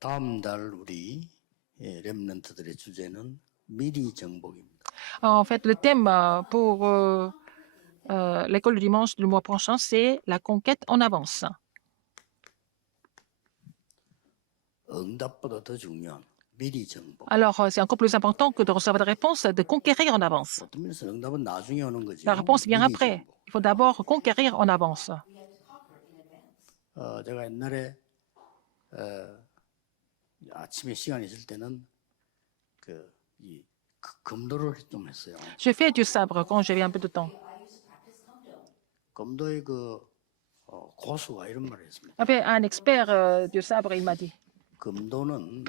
다음 달 우리 렘넌트들의 주제는 미리 정복입니다. En fait, le thème pour l'école du dimanche du mois prochain, c'est la conquête en avance. 응답보다 더 중요한 미리 정복. Alors, c'est encore plus important que de recevoir des réponses, de conquérir en avance. 어떤 면에서 응답은 나중에 오는 거죠. La réponse vient 미리 après. 정복. Il faut d'abord conquérir en avance. 제가 옛날에 아침에 시간 있을 때는 이 검도를 좀 했어요. Je fais du sabre quand j'avais un peu de temps. 검도의 고수가 이런 말을 했습니다. Il y avait un expert du sabre, il m'a dit, 검도는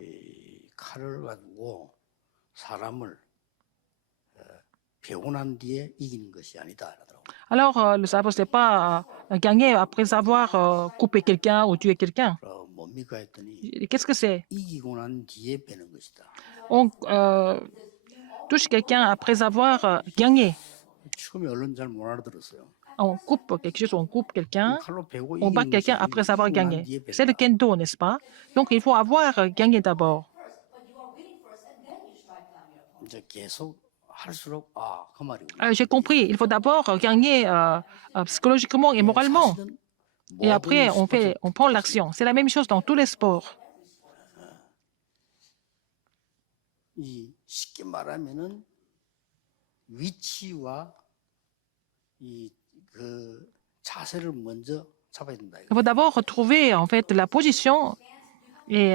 이 칼을 가지고 사람을 배고 난 뒤에 이기는 것이 아니다. alors le sabre, ce n'est pas gagner après avoir coupé quelqu'un ou tué quelqu'un. 뭡니까 했더니 Et qu'est-ce que c'est? 이기고 난 뒤에 빼는 것이다. On touche quelqu'un après avoir gagné. 처음에 얼른 잘 못 알아들었어요. On coupe quelque chose, on coupe quelqu'un, 칼로 베고 on bat 이기는 quelqu'un 것이 après avoir 이기고 난 gagné. 뒤에 C'est le 뺀다. kendo, n'est-ce pas? Donc, il faut avoir gagné d'abord. 이제 계속 할수록 그 말이구나. J'ai compris, il faut d'abord gagner psychologiquement et moralement. 사실은 Et après, 모든 on prend l'action. C'est la même chose dans tous les sports. 이 쉽게 말하면은 위치와 그 자세를 먼저 잡아야 된다. Il faut d'abord retrouver en fait la position et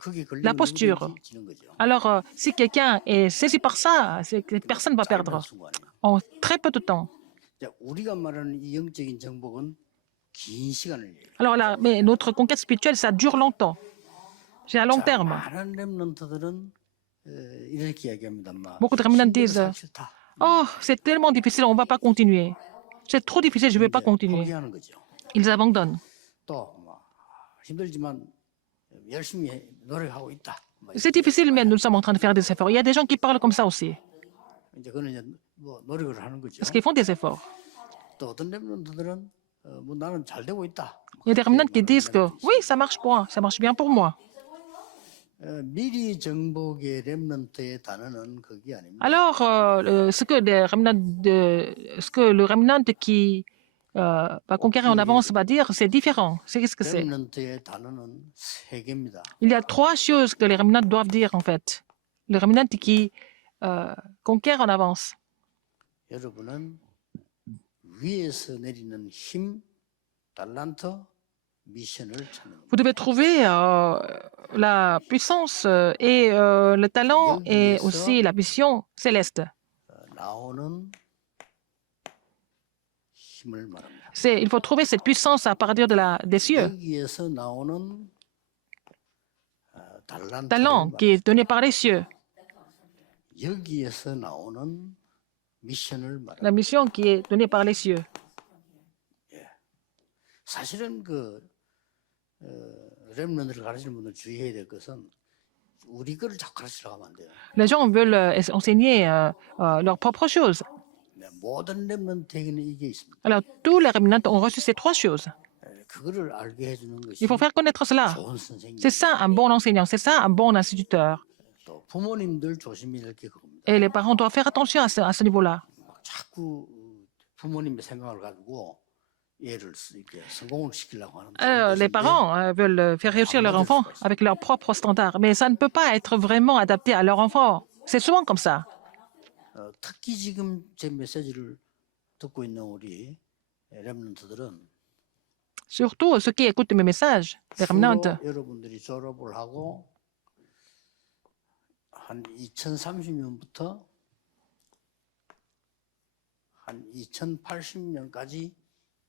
그게 la 걸리면 posture. 누구든지 지는 거죠. Alors, si quelqu'un est saisi par ça, c'est que personne ne va perdre 짧은 순간에. en très peu de temps. 이제 우리가 말하는 이 영적인 정복은 긴 시간을 얘기해요. Alors là, mais notre conquête spirituelle, ça dure longtemps. C'est à long terme. 많은 렘넌트들은 이렇게 얘기합니다만 Beaucoup de remnants disent, 힘들어서 싫다. oh, c'est tellement difficile, on ne va pas continuer. C'est trop difficile, je ne vais pas continuer. 포기하는 거죠. Ils abandonnent. 또 힘들지만 열심히 노력하고 있다. C'est difficile, mais nous sommes en train de faire des efforts. Il y a des gens qui parlent comme ça aussi, 이제 그는 이제 노력을 하는 거죠. parce qu'ils font des efforts. 또 어떤 렘넌트들은 나는 잘 되고 있다. Il y a des remnants qui disent que oui, ça marche pour moi, ça marche bien pour moi. 미리 정복의 렘넌트의 단어는 그게 아닙니다. Alors, ce que le remnant qui va conquérir en avance va dire, c'est différent. C'est qu'est-ce que c'est? 렘넌트의 단어는 세 개입니다. Il y a trois choses que les remnants doivent dire, en fait. Le remnant qui conquiert en avance. 여러분은 위에서 내리는 힘, 달란트, 미션을 찾는 겁니다. Vous devez trouver la puissance et le talent et aussi la vision céleste. 나오는 힘을 말합니다. Il faut trouver cette puissance à partir des cieux. 여기에서 나오는 달란트를 Talent qui est donné par les cieux. 여기에서 나오는 미션을 말합니다. La mission qui est donnée par les cieux. 사실은 렘넌트를 가르치는 분들 주의해야 될 것은 우리 거를 자꾸 가르치려고 하면 안 돼요. Les gens veulent enseigner leurs propres choses. 모든 렘넌트에게는 이게 있습니다. Alors, tous les remnants ont reçu ces trois choses. 그거를 알게 해주는 것이 Il faut faire connaître cela. 좋은 선생님. C'est ça un bon enseignant, c'est ça un bon instituteur. 또 부모님들 조심해야 될 게 그겁니다. Et les parents doivent faire attention à ce niveau-là. 자꾸 부모님의 생각을 가지고 얘를 이렇게 성공을 시키려고 하는. Les parents veulent faire réussir leur enfant avec leurs propres standards, mais ça ne peut pas être vraiment adapté à leur enfant. C'est souvent comme ça. 특히 지금 제 메시지를 듣고 있는 우리 렘넌트들은 Surtout ceux qui écoutent mes messages, les remnants. 여러분들이 졸업을 하고 한 2030년부터 한 2080년까지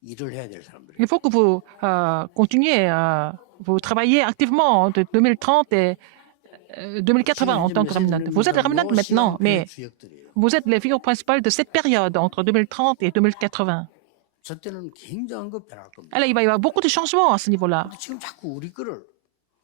일을 해야 될 사람들이에요. Il faut que vous continuiez, vous travaillez activement de 2030 et 2080 en tant que remnant. Vous êtes les remnants maintenant, mais vous êtes les figures principales de cette période entre 2030 et 2080. 저 때는 굉장한 거 변할 겁니다. Alors, il va y avoir beaucoup de changements à ce niveau-là. 근데 지금 자꾸 우리 거를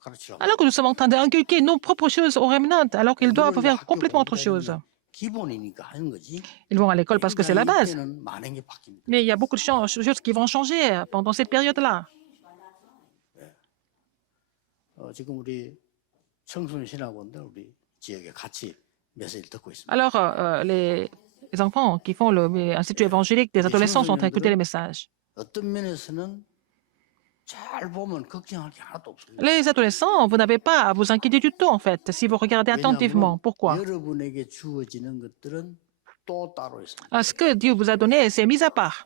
가르치라고. Alors que nous sommes en train d'inculquer nos propres choses aux remnants, alors qu'ils doivent faire complètement autre chose. 기본이니까 하는 거지. Ils vont à l'école parce que c'est la base. 이때는 많은 게 바뀝니다. Mais il y a beaucoup de choses qui vont changer pendant cette période-là. 지금 우리 청소년 신학원들 우리 지역에 같이 메시지를 듣고 있습니다. Alors, les enfants qui font l'Institut évangélique des adolescents sont en train d'écouter les messages. 어떤 면에서는 잘 보면 걱정할 게 하나도 없습니다. Les adolescents, vous n'avez pas à vous inquiéter du tout, en fait, si vous regardez attentivement. Pourquoi? 여러분에게 주어지는 것들은 또 따로 있습니다. Ce que Dieu vous a donné, c'est mis à part.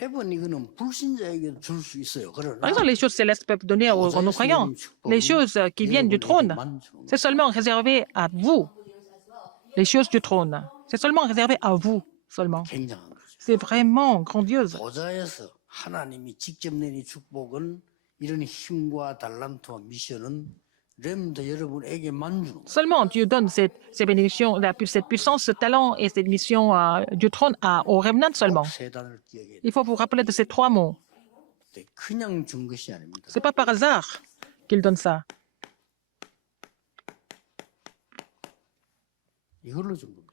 해본 이거는 불신자에게도 줄 수 있어요. 그러나 Par exemple, les choses célestes peuvent donner aux non-croyants. Les choses qui viennent du trône, c'est seulement réservé à vous. Les choses du trône, c'est seulement réservé à vous seulement. 굉장한 거죠. C'est vraiment grandiose. 보좌에서 하나님이 직접 내린 축복은 이런 힘과 달란트와 미션은 렘드 여러분에게만 주는 거예요. Seulement Dieu donne ces bénédictions, cette puissance, ce talent et cette mission du trône aux remnants seulement. 세 단을 기억해야 돼요. Il faut vous rappeler de ces trois mots. 그냥 준 것이 아닙니다. C'est pas par hasard qu'il donne ça. 이걸로 준 겁니다.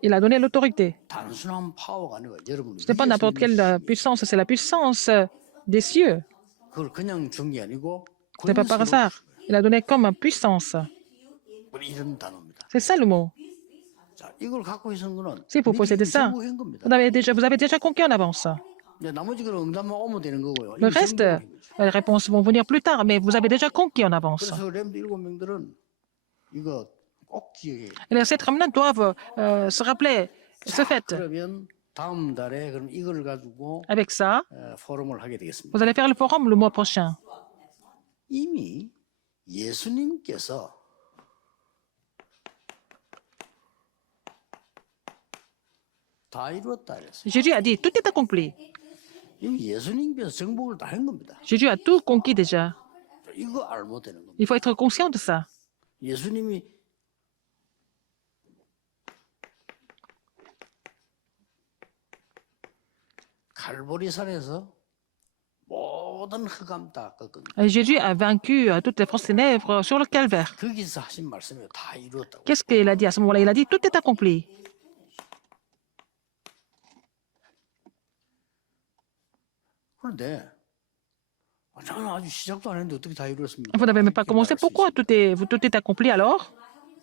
Il a donné l'autorité. 단순한 파워가 아니고 여러분이 Ce n'est pas n'importe quelle puissance, c'est la puissance des cieux. 그걸 그냥 준 게 아니고 Ce n'est pas par hasard. Il a donné comme puissance. 이런 단어입니다. C'est ça le mot. 자, 이걸 갖고 있는 거는 Si vous possédez ça, 정복한 겁니다. vous avez déjà conquis en avance. 이제 나머지 거는 응답만 오면 되는 거고요. Le 이미 reste, 정복한 거죠. les réponses vont venir plus tard, mais vous avez déjà conquis en avance. 그래서 렘드 7명들은 이거 꼭 기억해요. Et les sept remnants doivent se rappeler ce fait. 그러면 다음 달에 그럼 이걸 가지고 Avec ça, 포럼을 하게 되겠습니다. vous allez faire le forum le mois prochain. 이미 예수님께서 다 이루었다 그랬어요. Jésus a dit, tout est accompli. 이미 예수님께서 정복을 다 한 겁니다. Jésus a tout conquis déjà. 이거 알면 되는 겁니다. Il faut être conscient de ça. 예수님이 갈보리산에서 모든 흑암 다 꺾었습니다. Jésus a vaincu toutes les forces ténèbres sur le calvaire. 거기서 하신 말씀이 다 이루었다고. Qu'est-ce qu'il a dit à ce moment-là? Il a dit, tout est accompli. 그런데 저는 아주 시작도 안 했는데 어떻게 다 이루었습니까? Vous n'avez même pas commencé. Pourquoi tout est accompli alors?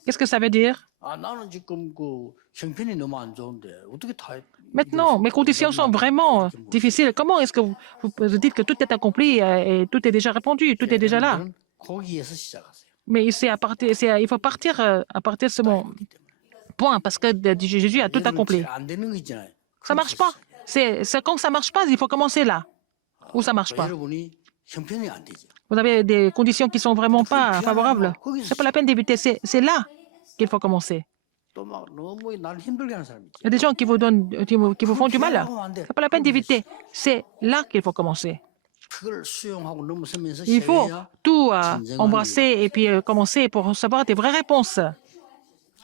Qu'est-ce que ça veut dire? 아, 나는 지금 그 형편이 너무 안 좋은데 어떻게 다 Maintenant, mes conditions sont vraiment difficiles. Comment est-ce que vous dites que tout est accompli et tout est déjà répondu, tout est déjà là? 여러분들은 거기에서 시작하세요. Mais il faut partir à partir de ce point, parce que Jésus a tout accompli. 여러분 안 되는 거 있잖아요. Ça marche pas. C'est quand ça marche pas, il faut commencer là, où ça marche pas. 여러분이 형편이 안 되죠. Vous avez des conditions qui sont vraiment pas favorables. C'est pas la peine d'éviter. C'est là qu'il faut commencer. 또 막 너무 날 힘들게 하는 사람이 있죠. Il y a des gens qui vous font du mal. C'est pas la peine d'éviter. C'est là qu'il faut commencer. 그걸 수용하고 넘어서면서 Il faut 세계야 tout embrasser et puis commencer pour recevoir des vraies réponses.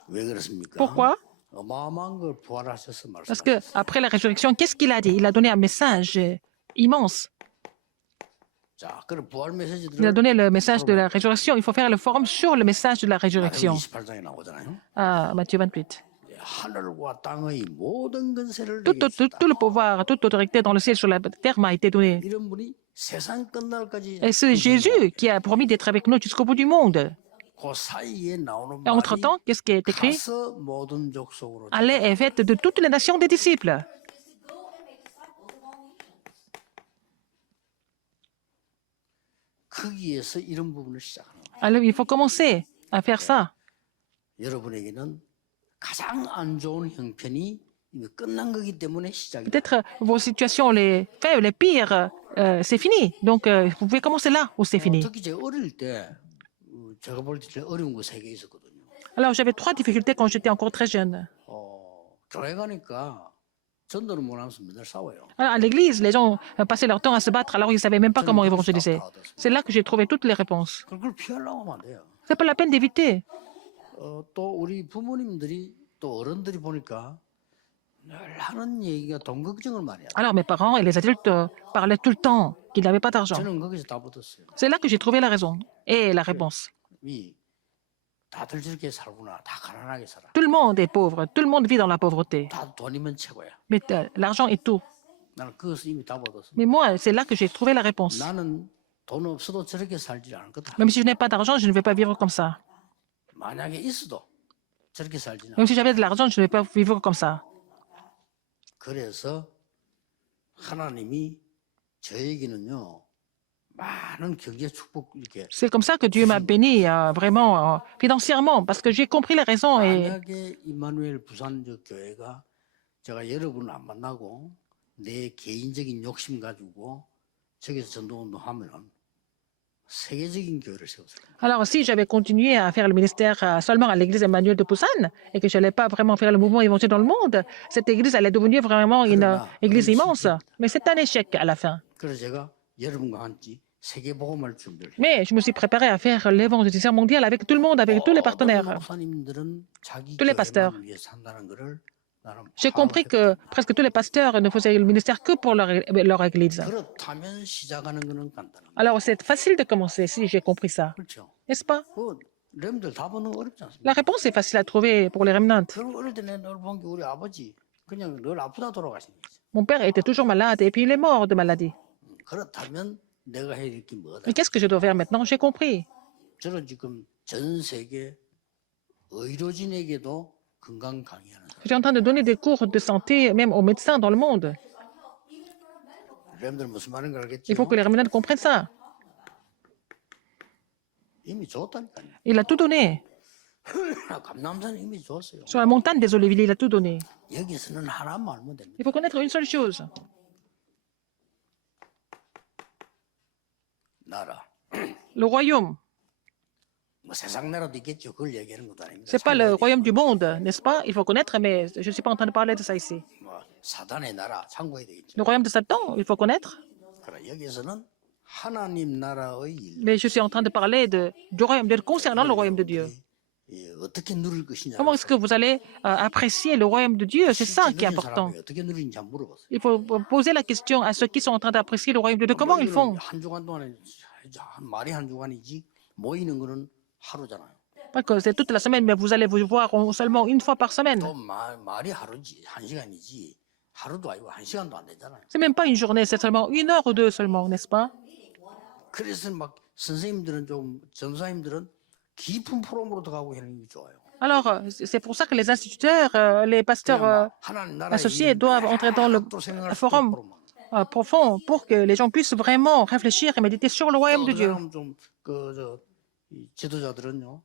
왜 그렇습니까? Pourquoi? 어마어마한 걸 부활하셔서 Parce que 말씀하셨어요. après la résurrection, qu'est-ce qu'il a dit? Il a donné un message immense. 자, 그럼 부활 Il a 메시지들을 donné le message de la résurrection. Il faut faire le forum sur le message de la résurrection. 28장에 나오잖아요. À Matthieu 28. 하늘과 땅의 모든 권세를 Tout, 내게 tout, 주셨다. tout le pouvoir, toute autorité dans le ciel, sur la terre m'a été donné. 이런 분이 세상 끝날까지 Et c'est Jésus qui a promis d'être avec nous jusqu'au bout du monde. 그 사이에 나오는 Et 말이 entre-temps, qu'est-ce qui est écrit? 가서 모든 족속으로 Allez et faites de toutes les nations des disciples. 거기에서 이런 부분을 시작하는 거예요. Alors, il faut commencer à faire ça. 여러분에게는 가장 안 좋은 형편이 이미 끝난 거기 때문에 시작이 돼요. Peut-être vos situations les faibles, les pires, c'est fini. Donc, vous pouvez commencer là où c'est fini. 특히 제가 어릴 때 제가 볼 때 제일 어려운 거 세 개 있었거든요. Alors, j'avais trois difficultés quand j'étais encore très jeune. 교회 가니까 전도를 못하면서 맨날 싸워요. Alors, à l'église, les gens passaient leur temps à se battre alors ils ne savaient même pas comment évangéliser. C'est là que j'ai trouvé toutes les réponses. 그걸 피하려고 하면 안 돼요. C'est pas la peine d'éviter. 또 우리 부모님들이 또 어른들이 보니까 늘 하는 얘기가 돈 걱정을 많이 해요. Alors, mes parents et les adultes parlaient tout le temps qu'ils n'avaient pas d'argent. 저는 거기서 다 붙었어요. C'est là que j'ai trouvé la raison et la réponse. 이 다들 저렇게 살구나. 다 가난하게 살아. Tout le monde est pauvre. Tout le monde vit dans la pauvreté. 다 돈이면 최고야. Mais l'argent est tout. 나는 그것을 이미 답 얻었어. Mais moi, c'est là que j'ai trouvé la réponse. 나는 돈 없어도 저렇게 살지 않을 거다. Même si je n'ai pas d'argent, je ne vais pas vivre comme ça. 만약에 있어도 저렇게 살지는 않을 Même si j'avais de l'argent, je ne vais pas vivre comme ça. 그래서 하나님이 저에게는요 많은 경제 축복 이렇게 C'est comme ça que Dieu m'a béni vraiment financièrement, parce que j'ai compris les raisons. Et 만약에 이마누엘 부산적 교회가 제가 여러분을 안 만나고 내 개인적인 욕심 가지고 저기서 전도운동 하면은 세계적인 교회를 세웠을 겁니다. alors, si j'avais continué à faire le ministère seulement à l'église Emmanuel de Busan et que je n'allais pas vraiment faire le mouvement évangile dans le monde, cette église allait devenir vraiment une église immense. Mais c'est un échec à la fin. 그래서 제가 여러분과 함께 세계 복음을 준비를 해요. Mais je me suis préparé à faire l'évangélisation mondiale avec tout le monde, avec tous les partenaires. 목사님들은 자기 tous les pasteurs. 교회만 위해 산다는 거를 나는 J'ai compris que presque tous les pasteurs ne faisaient le ministère que pour leur église. 그렇다면 시작하는 거는 간단합니다. Alors, c'est facile de commencer si j'ai compris ça, 그렇죠. n'est-ce pas? 그 렘들 답은 어렵지 않습니다. La réponse est facile à trouver pour les remnants. 그리고 어릴 때 늘 본 게 우리 아버지 그냥 늘 아프다 돌아가신 거죠. Mon père était toujours malade et puis il est mort de maladie. 그렇다면 내가 해야 될 게 뭐다? Mais qu'est-ce que je dois faire maintenant? J'ai compris. 저는 지금 전 세계 의료진에게도 건강 강의하는 사람. Je suis en train de donner des cours de santé même aux médecins dans le monde. 렘들 무슨 말인가 알겠죠? Il faut que les remnants comprennent ça. 이미 줬다니까요. Il a tout donné. 감남산 이미 줬어요. Sur la montagne des Oliviers, il a tout donné. 여기서는 하나만 알면 됩니다. Il faut connaître une seule chose. 나라. Le royaume. 뭐 세상 나라도 있겠죠. 그걸 얘기하는 것도 아닙니다. Ce n'est pas le royaume du monde, n'est-ce pas? Il faut connaître, mais je ne suis pas en train de parler de ça ici. 뭐 사단의 나라 참고해야 되겠죠. Le royaume de Satan, il faut connaître. 그러나 여기서는 하나님 나라의 일. Mais je suis en train de parler du royaume de Dieu, concernant le royaume de Dieu. 어떻게 누릴 것이냐. Comment est-ce que vous allez apprécier le royaume de Dieu? C'est ça qui est important. 어떻게 누리는지 한번 물어봤어요. Il faut poser la question à ceux qui sont en train d'apprécier le royaume de Dieu. Comment ils font? 한 주간 동안에 말이 한 주간이지 모이는 거는 하루잖아요. Pas que c'est toute la semaine, mais vous allez vous voir seulement une fois par semaine. 또 말이 하루지 한 시간이지 하루도 아니고 한 시간도 안 되잖아요. C'est même pas une journée, c'est seulement 1 heure ou 2 seulement, n'est-ce pas? 그래서 막 선생님들은 좀 전사님들은 깊은 프로그램으로 들어가고 하는 게 좋아요. Alors, c'est pour ça que les instituteurs, les pasteurs associés doivent entrer dans le forum profond pour que les gens puissent vraiment réfléchir et méditer sur le royaume de Dieu. 좀그 지도자들은요.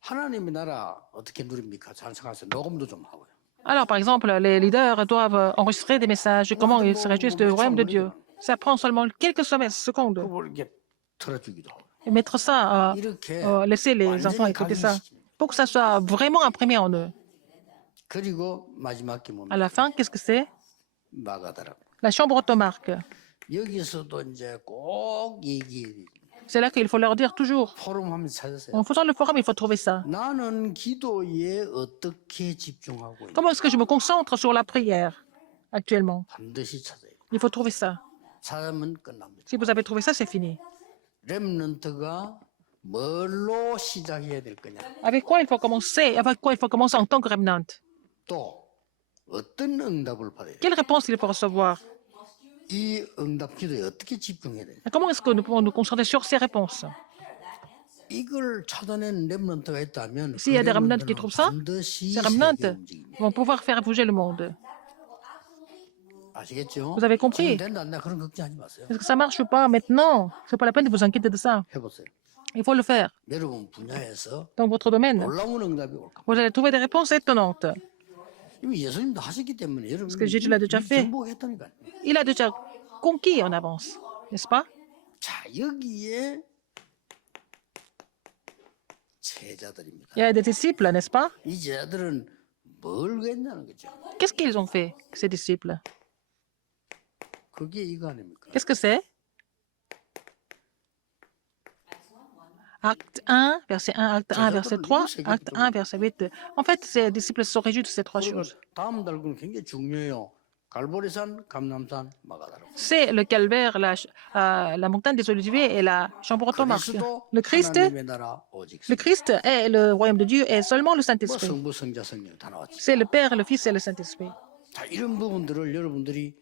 하나님의 나라 어떻게 누립니까? 잘 생각해서 녹음도 좀 하고요. Alors, par exemple, les leaders doivent enregistrer des messages, comment ils se réjouissent du royaume de Dieu. Ça prend seulement quelques secondes. 그걸 이렇게 틀어주기도 하고. Et mettre ça, laisser les enfants écouter ça, pour que ça soit vraiment imprimé en eux. 그리고 마지막 게 À 뭡니까? la fin, qu'est-ce que c'est? 마가다라. La chambre automarque. 여기서도 이제 꼭 얘기해. C'est là qu'il faut leur dire toujours. 포럼 하면서 찾으세요. En faisant le forum, il faut trouver ça. 나는 기도에 어떻게 집중하고 있는지 Comment est-ce que je me concentre sur la prière actuellement? 반드시 찾아야 돼요. Il faut trouver ça. 찾으면 끝납니다. Si vous avez trouvé ça, c'est fini. 렘넌트가 뭘로 시작해야 될 거냐? Avec quoi il faut commencer? Avec quoi il faut commencer en tant que remnant? 또 어떤 응답을 받아야 돼요? Quelle réponse il faut recevoir? 이 응답 기도에 어떻게 집중해야 돼요? Et comment est-ce que nous pouvons nous concentrer sur ces réponses? 이걸 찾아낸 렘넌트가 있다면 S'il y a des remnants qui trouvent ça, 반드시 ces remnants 세계 움직입니다. vont pouvoir faire bouger le monde. 아시겠죠? Vous avez compris? 지금 된다 안 된다 그런 걱정하지 마세요. Est-ce que ça marche ou pas maintenant? C'est pas la peine de vous inquiéter de ça. 해보세요. Il faut le faire. 여러분 분야에서 Dans votre domaine, 놀라운 응답이 올 겁니다. vous allez trouver des réponses étonnantes. 이미 예수님도 하셨기 때문에 여러분 que Jésus l'a déjà fait. 정복했다니까요. Il a déjà conquis en avance, n'est-ce pas? 자 여기에 제자들입니다. Il y a des disciples, n'est-ce pas? 이 제자들은 뭘 했냐는 거죠. Qu'est-ce qu'ils ont fait, ces disciples? 그게 이거 아닙니까? Qu'est-ce que c'est? Acte 1, verset 1, acte 1, verset 3, acte 1, verset 8. En fait, ces disciples se sont réjouis de ces trois choses. 다음 달은 굉장히 중요해요. 갈보리산, 감남산, 마가다라. C'est le calvaire, la montagne des Oliviers et la chambre automarque. Le Christ, 하나님의 나라 오직 le Christ est le royaume de Dieu et seulement le 뭐 Saint-Esprit. 성부, 성자, 성령 다 나왔지. C'est le Père, le Fils et le Saint-Esprit. 자 이런 부분들을 여러분들이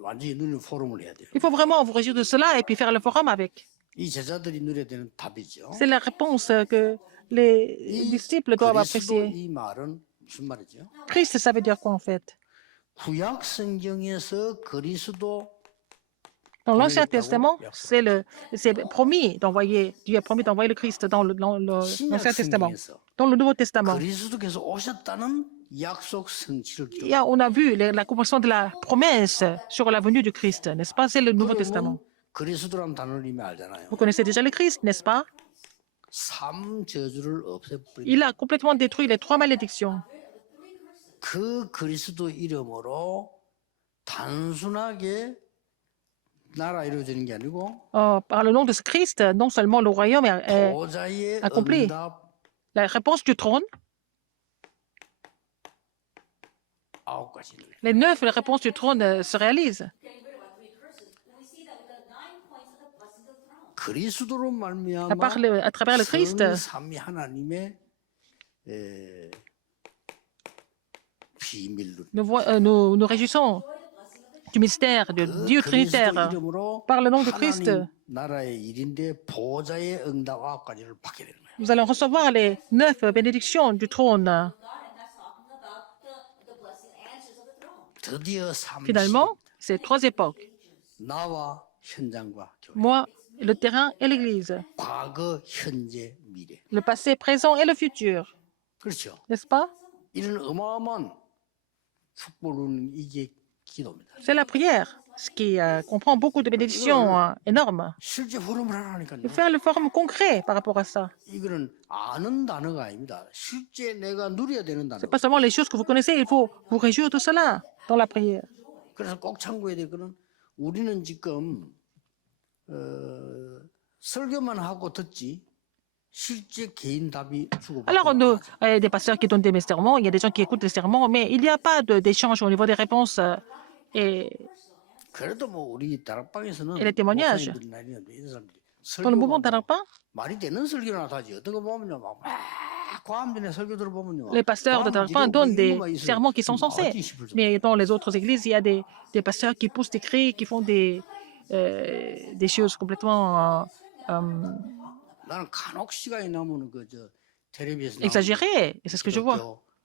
완전히 누리는 포럼을 해야 돼요. Il faut vraiment vous réjouir de cela et puis faire le forum avec. 이 제자들이 누려야 되는 답이죠. C'est la réponse que les 이 disciples doivent 그리스도 apprécier. 이 말은 무슨 말이죠? Christ, ça veut dire quoi en fait? 구약 성경에서 그리스도 Dans l'Ancien Testament, c'est promis d'envoyer, Dieu a promis d'envoyer le Christ dans 신약 l'Ancien Testament. 성경에서 Dans le Nouveau Testament, 그리스도께서 오셨다는 약속 성취를 on a vu l'accomplissement de la promesse sur la venue du Christ, n'est-ce pas? C'est le Nouveau Testament. 그리스도란 단어를 이미 알잖아요. Vous connaissez déjà le Christ, n'est-ce pas? 삼 저주를 없애버린 Il a complètement détruit les 3 malédictions. 그 그리스도 이름으로 단순하게 나라 이루어지는 게 아니고 Par le nom de ce Christ, non seulement le royaume est 보좌의 accompli, 응답 la réponse du trône, 9가지를 les 9 réponses du trône se réalisent. 그리스도로 말미암아 À travers le Christ, 삼위 하나님의 비밀로 nous réjouissons du mystère de Dieu Trinitaire. 이름으로 Par le nom de Christ, 하나님 나라의 일인데 보좌의 응답 9가지를 받게 되는 거예요. nous allons recevoir les 9 bénédictions du trône. 드디어 삼 Finalement, c'est 3 époques. 나와 현장과 교회, Moi, le terrain et l'Église. 과거, 현재, 미래. Le passé, présent et le futur. 그렇죠. N'est-ce pas? 이런 어마어마한 축복은 이게 기도입니다. C'est la prière, ce qui comprend beaucoup de bénédictions énormes. 실제 포럼을 하라니까요. Il faut faire le forme concret par rapport à ça. 이거는 아는 단어가 아닙니다. 실제 내가 누려야 되는 Ce n'est 단어. pas seulement les choses que vous connaissez, il faut vous réjouir de cela dans la prière. 그래서 꼭 참고해야 될 거는 우리는 지금 설교만 하고 듣지 실제 개인 답이 Alors, 주고받고 il y a des pasteurs qui donnent des sermons, il y a des gens qui écoutent les sermons, mais il n'y a pas d'échange au niveau des réponses et 그래도 뭐 우리 다락방에서는 Et les témoignages. 목사님들이나 이런 사람들이 dans le mouvement 설교가 d'Arapa, 말이 되는 설교나 하지 어떤 거 보면요 막 과암 전에 설교 들어보면요 les pasteurs de Darpa donnent des sermons qui sont censés. Mais dans les autres églises, il y a des pasteurs qui poussent des cris, qui font des choses complètement 나는 간혹 시간이 나면은 그저 텔레비에서 exagérées. Et c'est ce que je vois.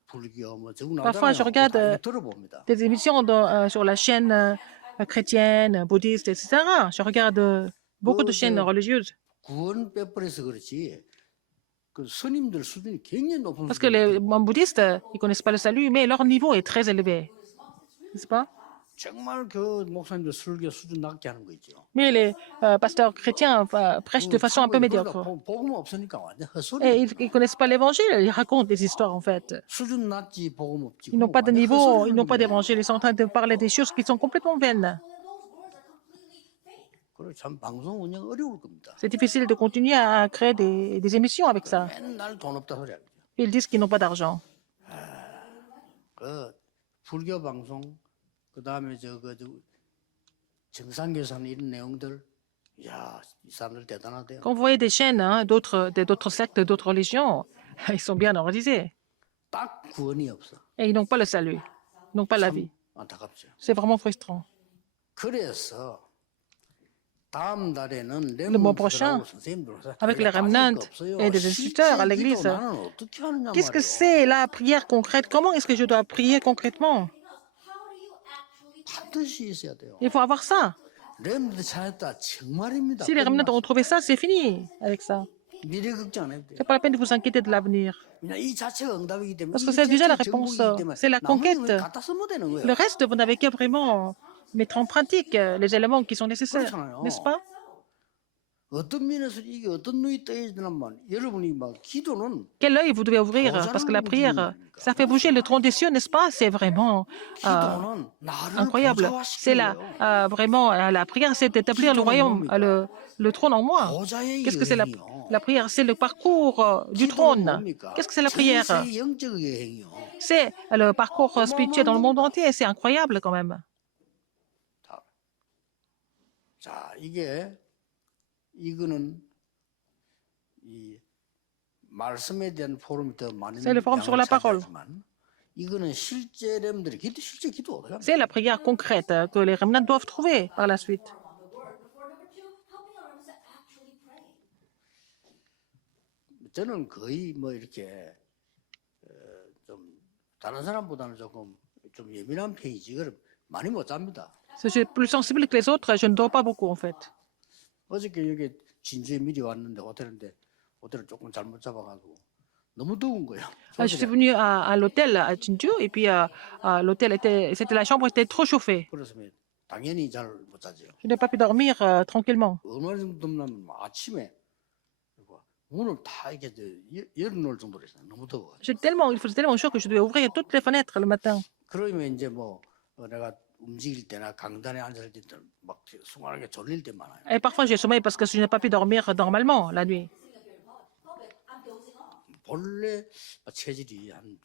불교 뭐 저거 Parfois, je regarde 나오잖아요. 들어봅니다. des émissions sur la chaîne chrétienne, bouddhiste, etc. Je regarde beaucoup de chaînes religieuses. 구원 빼버려서 그렇지. 그 스님들 수준이 굉장히 높은 Parce que les bouddhistes, ils ne connaissent pas le salut, mais leur niveau est très élevé. N'est-ce pas? 정말 그 목사님들 설교 수준 낮게 하는 거 있죠. Mais les pasteurs chrétiens prêchent de façon un peu médiocre. 복음 없으니까 완전 헛소리. Et ils ne connaissent pas l'évangile, ils racontent des histoires en fait. 수준 낮지 복음 없지. Ils n'ont pas de niveau, ils n'ont pas d'évangile, ils sont en train de parler des choses qui sont complètement vaines. 그래 참 방송 운영 어려울 겁니다. C'est difficile de continuer à créer des émissions avec ça. 맨날 돈 없다 소리 하죠. Ils disent qu'ils n'ont pas d'argent. 그 불교 방송 그다음에 정상교사는 이런 내용들 야, 이 사람들 대단하대요. Quand vous voyez des chaînes d'autres sectes, d'autres religions, ils sont bien organisés. 딱 구원이 없어. Et ils n'ont pas le salut, ils n'ont pas la vie. 안타깝죠. C'est vraiment frustrant. 그래서 다음 달에는 Le mois prochain, avec les remnants et des instituteurs à l'église, qu'est-ce que c'est la prière concrète? Comment est-ce que je dois prier concrètement? 반드시 있어야 돼요. Il faut avoir ça. 렘들 찾았다 정말입니다. Si les remnants ont trouvé ça, c'est fini avec ça. 미래 걱정 안 해도 돼요. C'est pas la peine de vous inquiéter de l'avenir. 그냥 이 자체가 응답이기 때문에 Parce que c'est déjà la réponse, c'est la conquête. 나머지는 갖다 쓰면 되는 거예요. Le reste, vous n'avez qu'à vraiment mettre en pratique les éléments qui sont nécessaires, n'est-ce pas? 어떤 면에서 이게 어떤 눈이 떠야지만 여러분이 막 기도는 Quel œil vous devez ouvrir? Parce que la prière, ça fait bouger le trône des cieux, n'est-ce pas? C'est vraiment 기도는 나를 incroyable. C'est vraiment la prière, c'est d'établir le royaume, le trône en moi. 보좌의 Qu'est-ce que c'est 여행이요. la prière? C'est le parcours du trône. Qu'est-ce que c'est la prière? 전세의 영적 여행이요. C'est le parcours spirituel dans le monde entier. C'est incroyable quand même. 자, 이거는 이 말씀에 대한 포럼이 더 많은 C'est le forum sur la parole. 이거는 실제 렘들이 실제 기도 어떻게 합니까? C'est la prière concrète que les remnants doivent trouver par la suite. 저는 거의 뭐 이렇게 좀 다른 사람보다는 조금 좀 예민한 편이지 이걸 많이 못 잡니다. Je suis plus sensible que les autres, je ne dors pas beaucoup en fait. 어저께 여기 진주에 미리 왔는데 호텔을 조금 잘못 잡아가지고 너무 더운 거야. Je suis venu à l'hôtel à Jinju et puis la chambre était trop chauffée. 그래서 당연히 잘 못 자죠. Je n'ai pas pu dormir tranquillement. 얼마나 정도 덥냐면 아침에 문을 다 이렇게 열어놓을 정도로 했어요. 너무 더워. Il faisait tellement chaud que je devais ouvrir toutes les fenêtres le matin. 그러면 이제 뭐 내가 움직일 때나 강단에 앉을 때는 막 순간하게 졸릴 때 많아요. Et parfois j'ai sommeil parce que je n'ai pas pu dormir normalement la nuit. 본래 체질이 한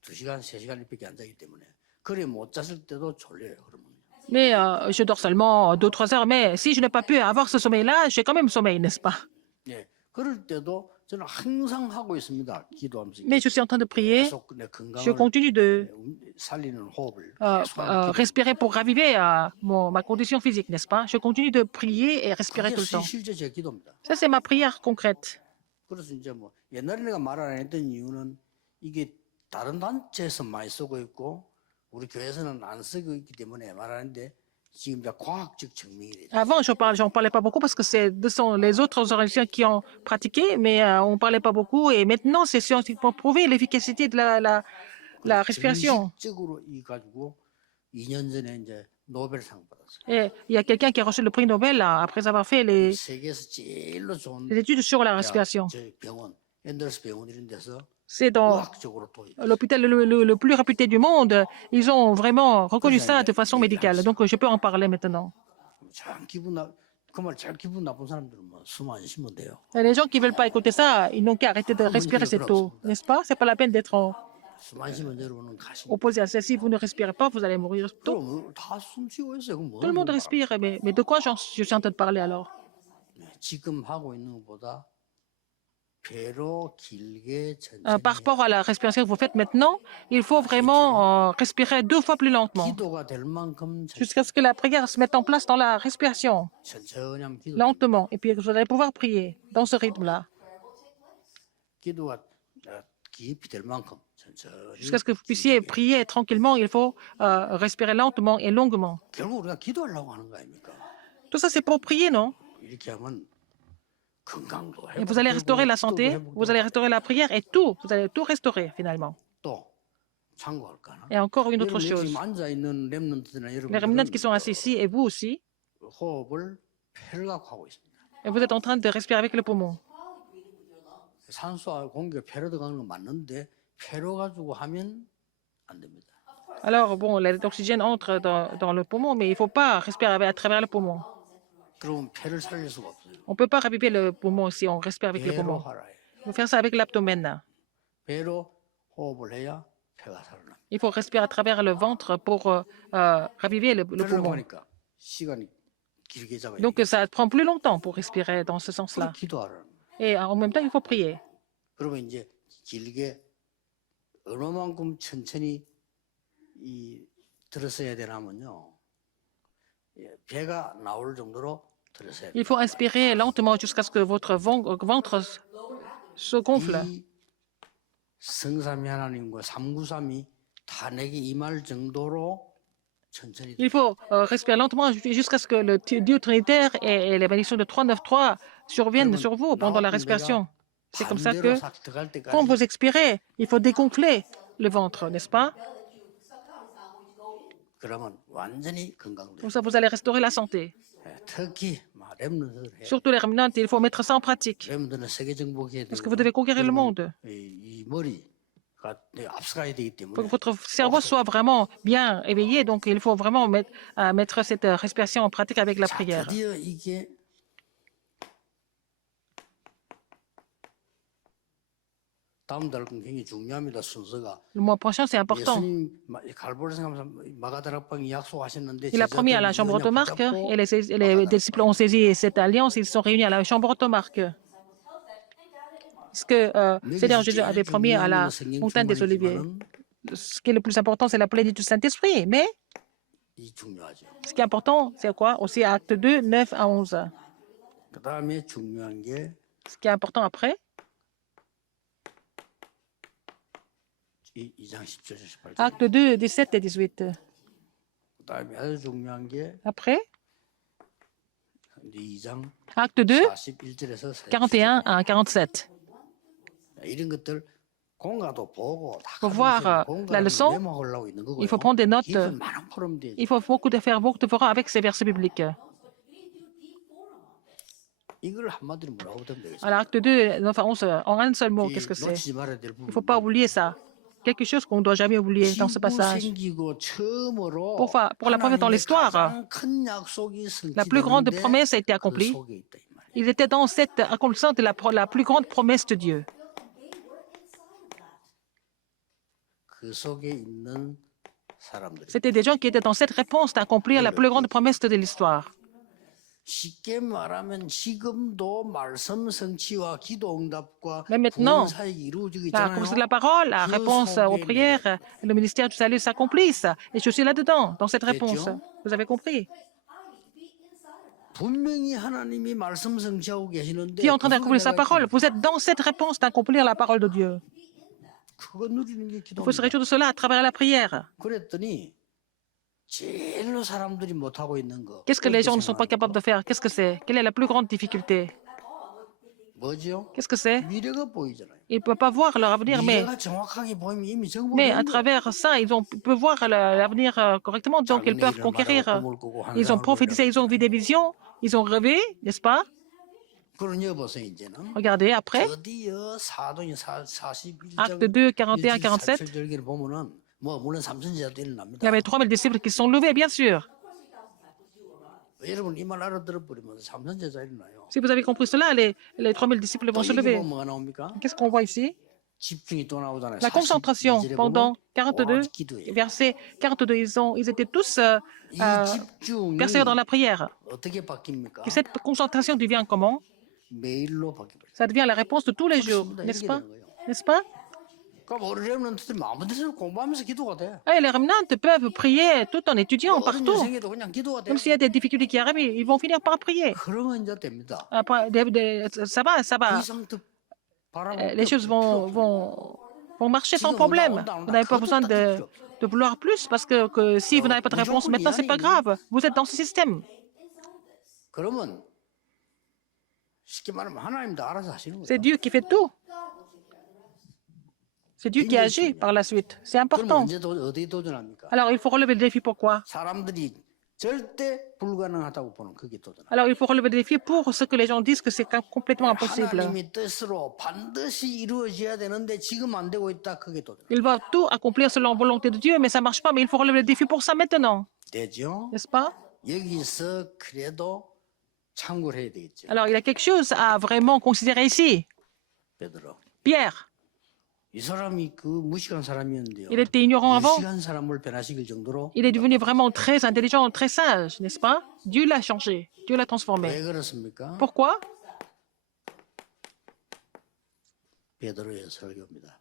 2시간, 3시간밖에 안 자기 때문에 그래 못 잤을 때도 졸려요. 그러면. Mais je dors seulement 2-3 heures. Mais si je n'ai pas pu avoir ce sommeil-là, j'ai quand même sommeil, n'est-ce pas? 예, 그럴 때도 저는 항상 하고 있습니다. 기도하면서. Mais je suis en train de prier. 계속 내 Je 건강을 continue de 살리는 호흡을 respirer pour raviver ma condition physique, n'est-ce pas? Je continue de prier et respirer tout le temps. 실제 제 기도입니다. Ça, c'est ma prière concrète. 그래서 이제 뭐 옛날에 내가 말 안 했던 이유는 이게 다른 단체에서 많이 쓰고 있고 우리 교회에서는 안 쓰고 있기 때문에 말하는데 지금 이제 과학적 증명이 되죠. Avant, j'en parlais pas beaucoup parce que ce sont les autres organisations qui ont pratiqué, mais on parlait pas beaucoup. Et maintenant, c'est scientifiquement prouvé l'efficacité de la respiration. 정식적으로 이 가지고 2년 전에 이제 노벨상 받았어요. Et il y a quelqu'un qui a reçu le prix Nobel après avoir fait les 세계에서 제일로 좋은 études sur la respiration. 저 병원, 앤더스 병원 이런 데서 C'est dans 과학적으로 또 l'hôpital le plus réputé du monde. Ils ont vraiment reconnu ça de façon médicale. Donc, je peux en parler maintenant. 참 그말 잘 기분 나쁜 사람들은 뭐 숨 안 쉬면 돼요. Et les gens qui ne veulent pas écouter ça, ils n'ont qu'à arrêter de respirer cette eau, n'est-ce pas? C'est pas la peine d'être 숨 안 쉬면 여러분은 가시. opposé à ça. Si vous ne respirez pas, vous allez mourir tôt. 그럼 다숨 쉬고 있어요. 그럼 Tout le monde respire. Mais de quoi je suis en train de parler alors? 지금 하고 있는 것보다 배로 길게 천천히. Par rapport à la respiration que vous faites maintenant, il faut vraiment respirer 2 fois plus lentement. 기도가 될 만큼 Jusqu'à ce que la prière se mette en place dans la respiration, 천천히 하면 기도. lentement. Et puis vous allez pouvoir prier dans ce rythme-là. 기도가 깊이 될 만큼 천천히. Jusqu'à ce que vous puissiez prier tranquillement, il faut respirer lentement et longuement. 결국 우리가 기도하려고 하는 거 아닙니까? Tout ça, c'est pour prier, non? 이렇게 하면 건강도 Et vous allez restaurer la santé, vous allez restaurer la prière et tout. Vous allez tout restaurer finalement. 또 참고할까 하나? Et encore une autre 여러분 chose. 지금 앉아 있는 렘넌트나 Les remnants qui 여러분들은 sont assis ici et vous aussi, 호흡을 폐를 갖고 하고 있습니다. et vous êtes en train de respirer avec le poumon. 산소와 공기가 폐로 들어가는 건 맞는데 폐로 가지고 하면 안 됩니다. Alors, bon, l'oxygène entre dans le poumon, mais il ne faut pas respirer à travers le poumon. 그러면 폐를 살릴 수가 없어요. On ne peut pas raviver le poumon si on respire avec le 배로 poumon. 하라 해요. Il faut faire ça avec l'abdomen. 배로 호흡을 해야 폐가 살아납니다. Il faut respirer à travers le ventre pour raviver le 그러려고 poumon. 하니까 시간이 길게 잡아야 Donc, 돼요. ça prend plus longtemps pour respirer dans ce sens-là. 기도하라는 거예요. Et en même temps, il faut prier. 그러면 이제 길게 얼마만큼 천천히 들었어야 되냐면요. 배가 나올 정도로 들었어야 돼요. Il faut inspirer lentement jusqu'à ce que votre ventre se gonfle. 이 성삼위 하나님과 삼구삼이 다 내게 임할 정도로 천천히. Il faut respirer lentement jusqu'à ce que le Dieu Trinitaire et les bénédictions de 393 surviennent sur vous pendant la respiration. C'est comme ça que quand vous expirez, il faut dégonfler le ventre, n'est-ce pas? 그러면 완전히 건강돼요. Comme ça, vous allez restaurer la santé. 특히 렘넌트들 해. Surtout les remnants, il faut mettre ça en pratique. 렘넌트는 세계 정복해야 Parce que 되고. vous devez conquérir le monde. 이 머리가 앞서가야 되기 Pour 때문에 que votre cerveau soit vraiment bien éveillé, donc il faut vraiment mettre cette respiration en pratique avec la 자, prière. 드디어 이게 다음 달 굉장히 중요합니다. 순서가 Le mois prochain, c'est important. 예수님 갈보리 생하면서 마가다락방이 약속하셨는데 Il a promis à la chambre de Marc et les disciples ont saisi cette alliance, ils se sont réunis à la chambre de Marc. Ce que Seigneur Jésus avait promis à la montagne des Oliviers. ce qui est le plus important, c'est la plénitude du Saint-Esprit. Mais 이 중요하죠. ce qui est important, c'est quoi? Aussi acte 2, 9 à 11. 그 다음에 중요한 게 Ce qui est important après, 2장 17절 18절. acte 2, 17 et 18. 그 다음에 아주 중요한 게 Après, 2장 acte 2, 41절에서 41 à 47. 이런 것들 공가도 보고 다 Faut voir la leçon. 메모하려고 있는 거고요. Il faut prendre des notes. 이건 많은 포럼 돼야죠. Il faut faire beaucoup de forums avec ces versets bibliques. 이걸 한마디로 뭐라고 하면 되겠어요? Alors, acte 2, 9 à 11, en un seul mot, qu'est-ce que c'est? 놓치지 말아야 될 Il ne faut pas oublier ça. Quelque chose qu'on ne doit jamais oublier dans ce passage. 생기고 처음으로 Pour la première dans 하나님의 l'histoire, 가장 큰 약속이 la plus grande 성취되는데 promesse a été 그 accomplie. 속에 있다 이 말이에요. Ils étaient dans cette accomplissement de la plus grande promesse de Dieu. 그 속에 있는 사람들. C'était des gens qui étaient dans cette réponse d'accomplir la plus grande promesse de l'histoire. 쉽게 말하면 지금도 말씀 성취와 기도 응답과 Mais maintenant, 구원 사역이 이루어지고 La 있잖아요. réponse de la parole, la réponse aux prières, le ministère du salut s'accomplissent. Et je suis là-dedans, dans cette réponse. Vous avez compris? 분명히 하나님이 말씀 성취하고 계시는데 Qui est en train 그 d'accomplir sa 속에 parole? Vous êtes dans cette réponse d'accomplir la parole de Dieu. 그거 누리는 게 Il faut se 기도입니다. réjouir de cela à travers la prière. 그랬더니 제일로 사람들이 못하고 있는 거 Qu'est-ce que les gens ne sont pas capables de faire? Qu'est-ce que c'est? Quelle est la plus grande difficulté? 뭐죠? Qu'est-ce que c'est? 미래가 보이잖아요. Ils ne peuvent pas voir leur avenir, 미래가 정확하게 보이면 이미 mais à 정복된 거예요. travers ça, ils peuvent voir l'avenir correctement, donc ils peuvent conquérir. 꿈을 꾸고 Ils ont 환상을 prophétisé, ils ont vu des visions, ils ont rêvé, n'est-ce pas? 그런 여보세요 이제는 Regardez, après, 드디어 사도행 41장 acte 2, 41, 47, 47절기를 보면은 뭐 물론 삼선제자도 il y 일어납니다. avait 3000 disciples qui se sont levés, bien sûr. 여러분 이 말 알아들어버리면 삼선제자 일어나요. Si vous avez compris cela, les 3000 disciples 또 vont se 이게 lever. 보면 뭐가 나옵니까? Qu'est-ce qu'on voit ici? 집중이 또 나오잖아요. La concentration 42절에 pendant 보면 42, 오직 기도예요. verset 42, ils étaient tous 이 집중이 persévérants dans la prière. 어떻게 바뀝니까? Et cette concentration devient comment? 매일로 바뀌어요. Ça devient la réponse de tous les jours, n'est-ce pas? N'est-ce pas? 그럼 우리 렘넌트들이 아무 데서 공부하면서 기도가 돼. Et les remnants peuvent prier tout en étudiant 어떤 partout. 인생에도 그냥 기도가 돼. Même s'il y a des difficultés qui arrivent, ils vont finir par prier. 그러면 이제 됩니다. Après, ça va, ça 그 va. 이상 더 바라볼 Les 게 choses 없어요. vont marcher sans problème. Vous n'avez pas besoin de vouloir plus parce que si vous n'avez pas de réponse maintenant, c'est pas grave. Vous êtes dans ce système. 그러면 쉽게 말하면 하나님도 알아서 하시는 거예요. C'est Dieu qui fait tout. C'est Dieu qui agit par la suite. C'est 그럼 important. 언제 어디 도전합니까? Alors, il faut relever le défi. Pourquoi? 사람들이 절대 불가능하다고 보는 그게 도전. Alors, il faut relever le défi pour ce que les gens disent que c'est complètement impossible. 하나님의 뜻으로 반드시 이루어져야 되는데 지금 안 되고 있다. 그게 도전. Ils doivent tout accomplir selon la volonté de Dieu, mais ça ne marche pas. Mais il faut relever le défi pour ça maintenant. 되죠? N'est-ce pas? 여기서 그래도 참고를 해야 되겠죠. Alors, il y a quelque chose à vraiment considérer ici. 베드로. Pierre, 이 사람이 그 무식한 사람이었는데요. il était ignorant avant. 무식한 사람을 변화시킬 정도로 Il est devenu vraiment très intelligent, très sage, n'est-ce pas? Dieu l'a changé. Dieu l'a transformé. 왜 그렇습니까? Pourquoi? 베드로의 설교입니다.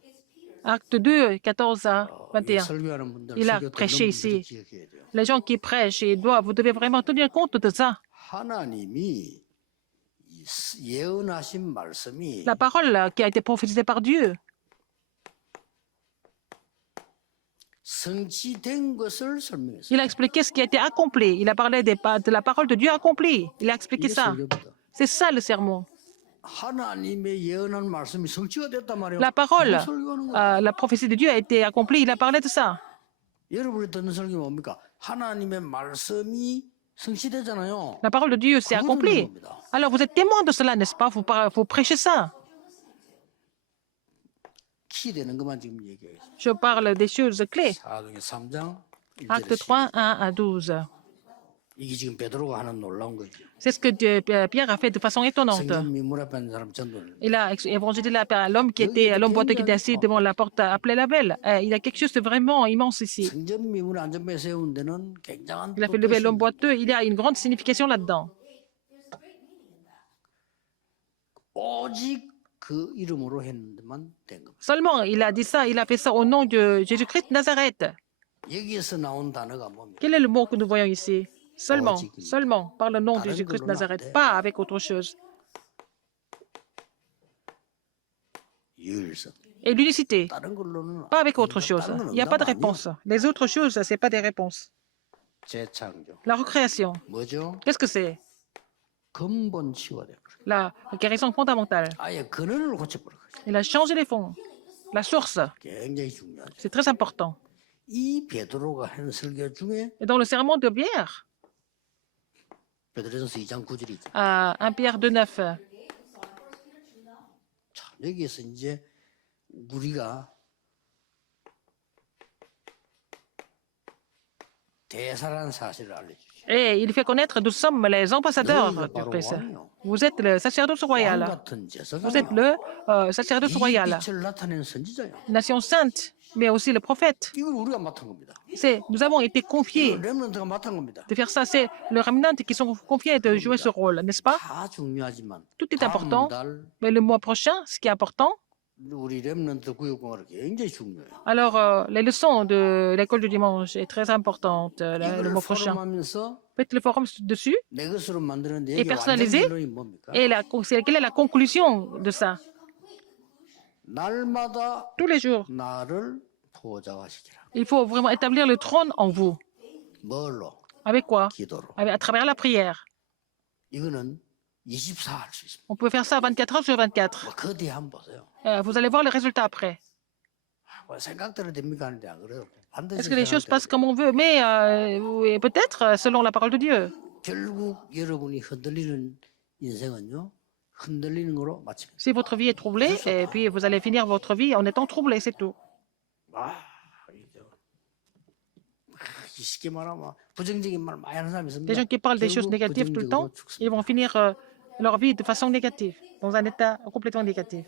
Acte 2, 14 à 이 21. 설교하는 분들 Il a 설교 prêché 듣는 분들이 ici. 기억해야 돼요. Les gens qui prêchent, vous devez vraiment tenir compte de ça. 하나님이 이 예언하신 말씀이 La parole qui a été prophétisée par Dieu, 성취된 것을 설명했어요. il a expliqué ce qui a été accompli. Il a parlé de la parole de Dieu accomplie. Il a expliqué 이게 ça. 설교입니다. C'est ça le sermon. 하나님의 예언한 말씀이 성취가 됐단 말이에요. La parole, 무슨 설교하는 거예요? la prophétie de Dieu a été accomplie. Il a parlé de ça. 여러분이 듣는 설교 뭡니까? 하나님의 말씀이 성취되잖아요. La parole de Dieu s'est 그거 듣는 accomplie. 겁니다. Alors vous êtes témoin de cela, n'est-ce pas? Vous prêchez ça. 키 되는 것만 지금 얘기해요. Je parle des choses clés. 사도행 3장 Acte 3, 1 à 12. 이게 지금 베드로가 하는 놀라운 거죠. C'est ce que Pierre a fait de façon étonnante. 성전 민문 앞에 앉은 사람 전도를. Il a évangélisé l'homme l'homme boiteux qui était assis devant la porte appelée la belle. Il y a quelque chose de vraiment immense ici. 성전 민문을 안전벨 세운 데는 굉장한 Il a fait lever l'homme boiteux. Il y a une grande signification là-dedans. 오직 그 이름으로 했는데만 된 겁니다. Seulement, il a dit ça, il a fait ça au nom de Jésus-Christ de Nazareth. 여기에서 나온 단어가 뭡니까? Quel est le mot que nous voyons ici? Seulement, par le nom de Jésus-Christ de Nazareth, pas avec autre chose. 유일성. Et l'unicité, 다른 걸로는 pas avec autre chose. 다른 건 Il n'y a pas de 응답 아니에요. réponse. Les autres choses, ce n'est pas des réponses. 재창조. La recréation, 뭐죠? qu'est-ce que c'est? 근본 치유가 돼요. La guérison fondamentale. 아예 근원을 고쳐버려. Il a changé les fonds, la source. 굉장히 중요하죠. C'est très important. 이 베드로가 한 설교 중에 Et dans le serment de Pierre, 베드로전서 2장 9절이 있죠. à 1 Pierre 2,9, 참, 여기에서 이제 우리가 대사라는 사실을 알려주죠. et il fait connaître que nous sommes les ambassadeurs du Christ. Vous êtes le sacerdoce 왕 royal. 같은 Vous êtes 제사장이요. le sacerdoce 이 royal, 빛을 나타내는 선지자요. nation sainte, mais aussi le prophète. 이걸 우리가 맡은 겁니다. Nous avons été confiés 렘넌트가 맡은 겁니다. de faire ça. C'est le remnant qui sont confiés de jouer ce rôle, n'est-ce pas? 다 중요하지만 Tout est 다음 important, 달 mais le mois prochain, ce qui est important, 우리 렘넌트 구역공활이 굉장히 중요해요. alors les leçons de l'école du dimanche est très importante le 이걸 mois prochain. 포럼하면서 Faites le forum dessus 내 것으로 만드는 et 얘기 완전 personnalisé. 결론이 뭡니까? Et quelle est la conclusion de ça? 날마다 Tous les jours, 나를 보좌화시키라. il faut vraiment établir le trône en vous. 뭘로? Avec quoi? 기도로. À travers la prière. 이거는 24 할 수 있습니다. On peut faire ça 24 heures sur 24. 그 뒤에 한번 보세요. Vous allez voir les résultats après. 생각대로 됩니까 하는데 안 그래요. 반드시 Est-ce que les choses 생각대로 passent comme on veut? Mais oui, peut-être selon la parole de Dieu. 결국 여러분이 흔들리는 인생은요. 흔들리는 거로 마칩니다. Si votre vie est troublée, et puis vous allez finir votre vie en étant troublé, c'est tout. 쉽게 말하면 부정적인 말 많이 하는 사람이 있습니다. Les gens qui parlent des choses 결국 négatives tout le temps, 부정적으로 죽습니다. ils vont finir leur vie de façon négative, dans un état complètement négatif.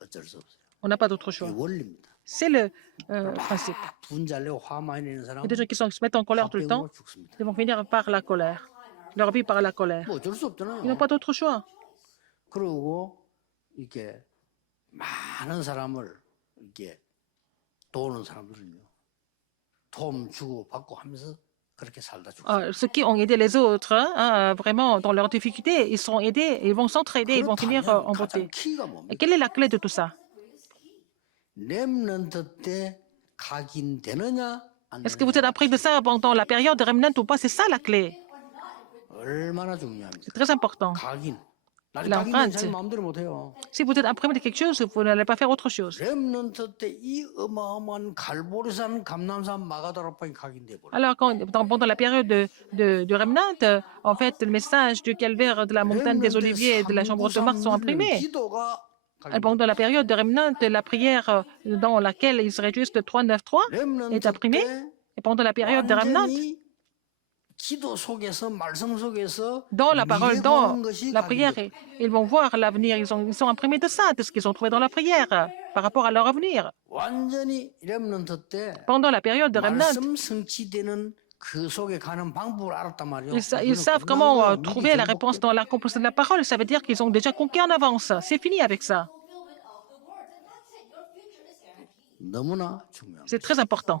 어쩔 수 없어요. On n'a pas d'autre 이게 choix. 원리입니다. C'est le principe. 분잘 내고 화 많이 내는 사람 Il y a des gens qui se mettent en colère tout le temps, 화병으로 죽습니다. ils vont finir par la colère. Leur vie par la colère. 뭐 어쩔 수 Ils n'ont 없잖아요. pas d'autre choix. 그러고 이렇게 많은 사람을 이렇게 도우는 사람들은요. 도움 주고 받고 하면서 그렇게 살다 죽습니다. Ceux qui ont aidé les autres, vraiment, dans leurs difficultés, ils seront aidés, ils vont s'entraider, ils vont finir en beauté. 가장 키가 Et 뭡니까? quelle est la clé de tout ça? 렘넌트 때 각인되느냐 안 Est-ce que vous 되느냐 êtes appris de ça pendant la période de Remnant ou pas? C'est ça la clé. 얼마나 중요합니까? C'est très important. 각인. 나중에 l'empreinte. 각인은 자기 마음대로 못해요. Si vous êtes imprimé de quelque chose, vous n'allez pas faire autre chose. 렘넌트 때 이 어마어마한 갈보리산 감남산 마가다라방이 각인돼 버려. Alors, pendant la période de Remnant, en fait, le message du calvaire de la montagne des Oliviers et de la chambre de Marc sont imprimés. 기도가 Et pendant la période de Remnant, la prière dans laquelle ils se réjouissent de 393 est imprimée. Et pendant la période de Remnant, 완전히 기도 속에서 말씀 속에서 dans la parole, 미래 dans 보는 것이 la prière, 각인돼. ils vont voir l'avenir. Ils sont imprimés de ça, de ce qu'ils ont trouvé dans la prière par rapport à leur avenir. 완전히 렘넌트 때 Pendant la période de Remnant, 말씀 성취되는 그 속에 가는 방법을 알았단 말이에요. ils savent comment trouver la réponse dans l'accomplissement de la parole. Ça veut dire qu'ils ont déjà conquis en avance. C'est fini avec ça. 너무나 중요합니다. C'est très important.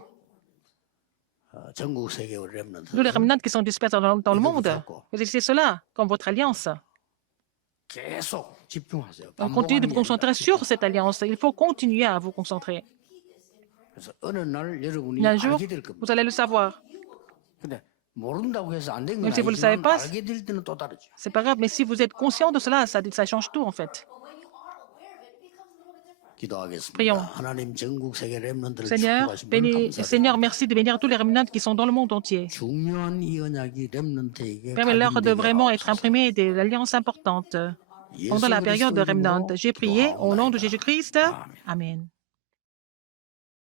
전국 세계 렘넌트 Nous, les remnants qui sont dispersés dans le monde, vous essayez cela comme votre alliance. 계속 집중하세요. On continue de vous 반복하는 게 concentrer sur cette alliance. Il faut continuer à vous concentrer. 아니라. 그래서 어느 날 여러분이 Un jour, 알게 될 겁니다. vous allez le savoir. 근데 모른다고 해서 안 된 건 Même si vous le savez 아니지만 pas, 알게 될 때는 또 다르죠. C'est pas grave, mais si vous êtes conscient de cela, ça change tout en fait. 기도하겠습니다. Prions. 하나님 전국 세계 렘넌트를 Seigneur, 축복하신 분 감사드립니다. Seigneur, merci de bénir tous les remnants qui sont dans le monde entier. 중요한 이 언약이 렘넌트에게 Permets-leur de 각인되게 vraiment être 하옵소서. imprimés de l'alliance importante. Pendant la période de remnant, j'ai prié au nom de Jésus-Christ. Amen.